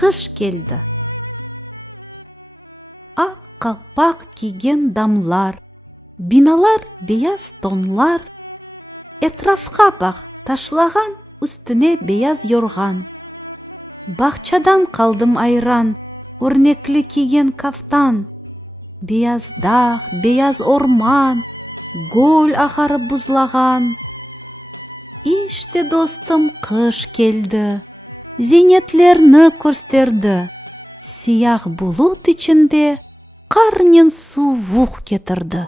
Кыш келді. Ак калпак кийген дамлар, биналар бейаз тонлар, этрафка бак ташлаган, үстүнө бейаз yorган. Бакчадан калдым айран, өрнекли кийген кафтан. Бейаз дак, бейаз орман, көл агары бузлаган. Иште достум кыш келди, зейнетлерни көрстерди. Сыяк булут ичинде карнын суvuк кетирди.